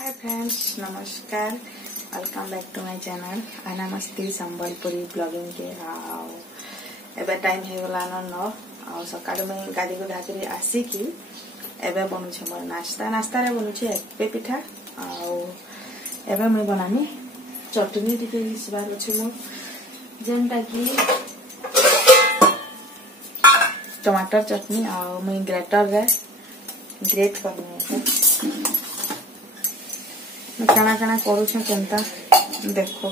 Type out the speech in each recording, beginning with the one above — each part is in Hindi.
हाय फ्रेंड्स, नमस्कार। Welcome back to my channel नमस्ते संबलपुरी ब्लॉगिंग के। एबे टाइम हो गला न सकाळ में गाड़ी को ढाकरी आसिकी एबे बनुछे मोर नाश्ता रे बनुछे एपे पिठा एबे मैं बनानी चटनी टिके हिसबार अछि मोर जेमटा की टमाटर चटनी मैं ग्रेटर रे ग्रेट करनी काना काना करू केनता देखो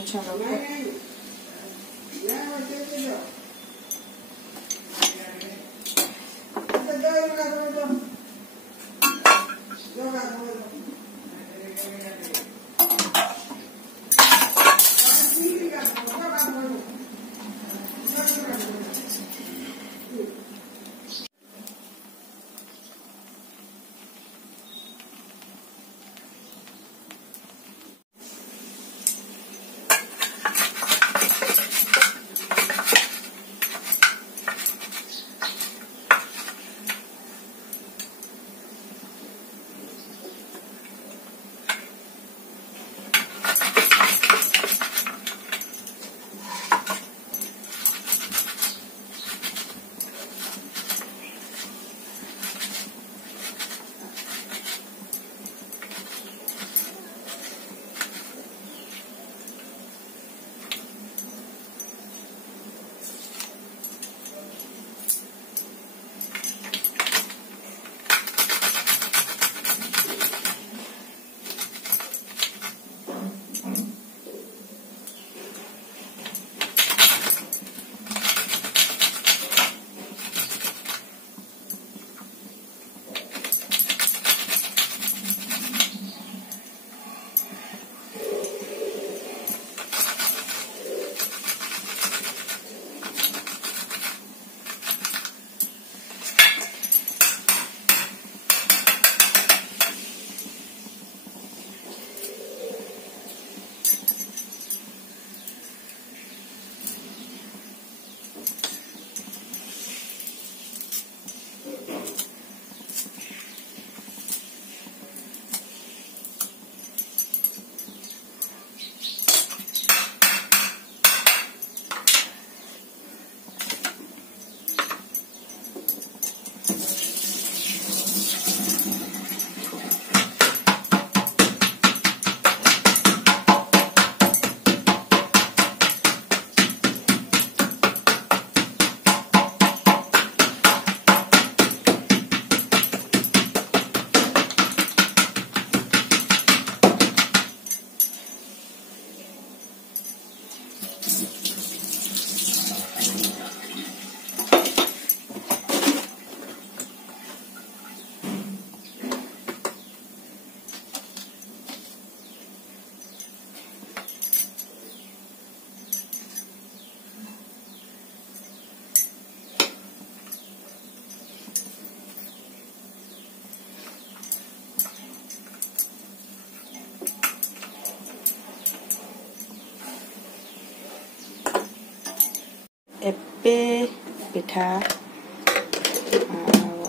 एपे पिठा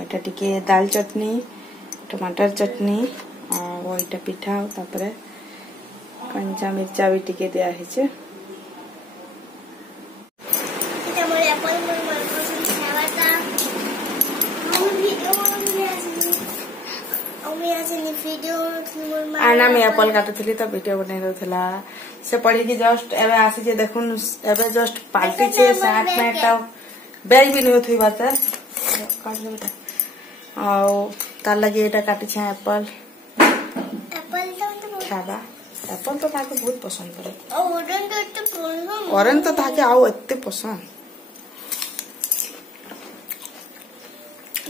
एटा टिके दाल चटनी टमाटर चटनी और एटा पिठा तापरे कंचा मिर्चा भी टिके दिया है आना में एप्पल काटुली तो वीडियो बनै रहला से पढ़ी की जस्ट एबे आसी जे देखुन एबे जस्ट पार्टी छे 7 मिनट बैग भी नहीं होथई बात काट ले बेटा तार लगे एटा काटी छे एप्पल तो खाबा एप्पल तो ताके बहुत पसंद करे ऑरेंज तो ताके आउ एते पसंद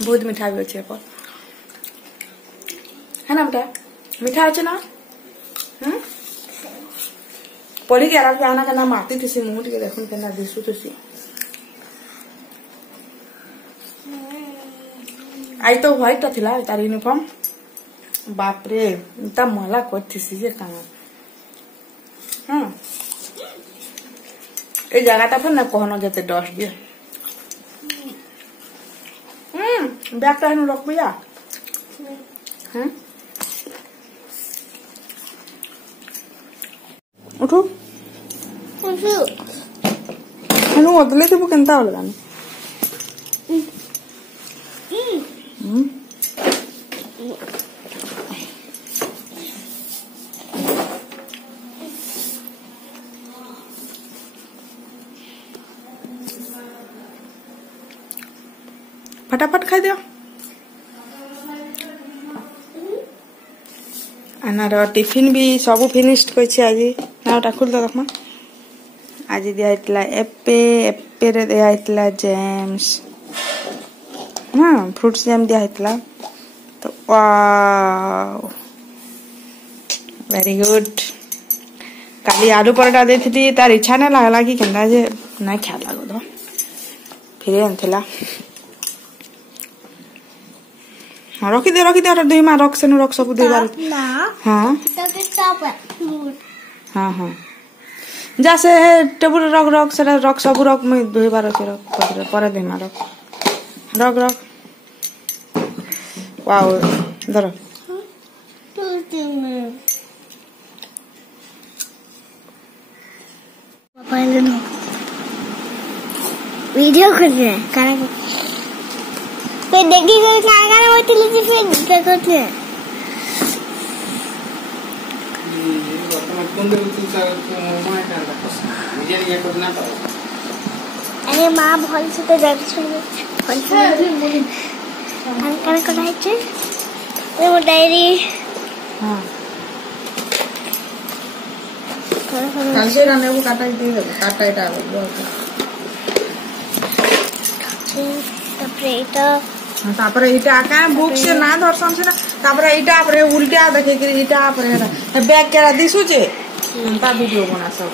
बहुत मीठा भी अच्छे एप्पल है ना बेटा मीठा अच्छे ना पढ़ी के आराम आना का नाम आती थी मुंह टे देखुन केना दिसु थी आई तो व्हाइट थिला तार यूनिफॉर्म बाप रे इतना मला करथी जे काना ए जगह फिर ना कहना जते डस्ट दिए बैग रख भैया उठो हेनु ओदले थबु केनता होलगानी फटाफट खाई दियो आनार टिफिन भी सब फिनिश्ड करछि आज नाटा खुल दो देखमा आज दिया इतला एप्पे एप्पे रे दिया इतला जेम्स हां फ्रूट्स जेम दिया इतला तो वाओ वेरी गुड काली आलू परोटा देथि तार इच्छा न लागला कि केंदा जे ना खा लागो दो फिर एंथला हाँ रखी दे दुई माँ रख सेनु रख सब दुई बार हाँ हाँ हाँ जा से टेबुल रख से रख सब रख मैं दुई बार से रख पर दुई माँ रख वाओ धर वीडियो कर रहे हैं फिर देखी कोई गाना होती लीजिए फिर देखते हैं अरे माँ भल से तो जग सुन भल से हम कर कराई छे वो डायरी हां कल से राने को काटा दे दे काटा इटा तापर इटा का बुक से ना दर्शन से ना तापर इटा पर उल्टा देखे कि इटा पर है बैग केरा दिसु जे ता वीडियो बना सब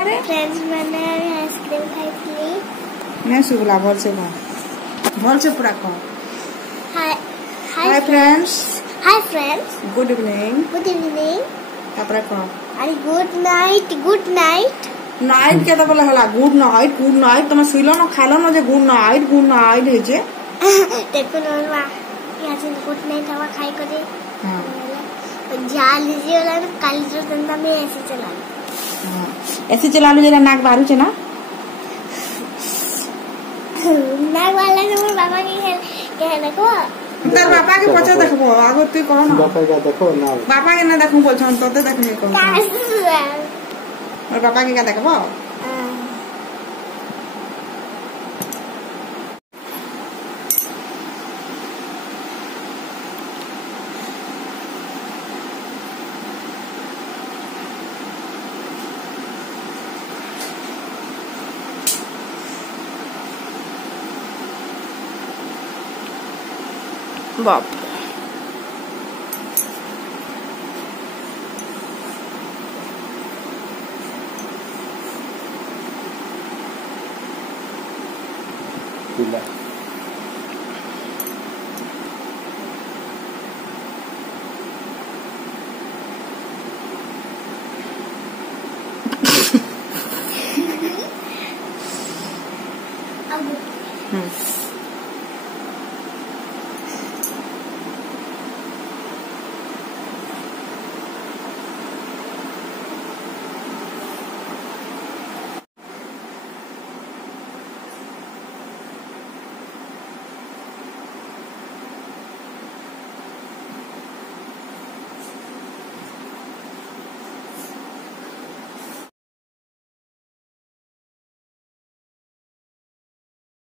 अरे फ्रेंड्स मैंने आइसक्रीम खाई थी मैं सुगला भल से पूरा को हाय फ्रेंड्स गुड इवनिंग तापर को अरे गुड नाइट नाइट के तो बोला हला गुड नाइट तुम सुइलो ना खालो ना जे गुड नाइट हे जे देखो नोलवा यहाँ से गुड नाइट हवा खाई करे हां जा लीजिए वाला काली जो धंधा में ऐसे चला हां ऐसे चला लो जरा नाक बारू छे ना नाक वाला तो बाबा के है देखो तार बापा के पछा देखबो आगो तू कह ना बापा के देखो ना बापा के ना देखू बोलछन तते देखने को और पापा के क्या देखबो बाप Gila.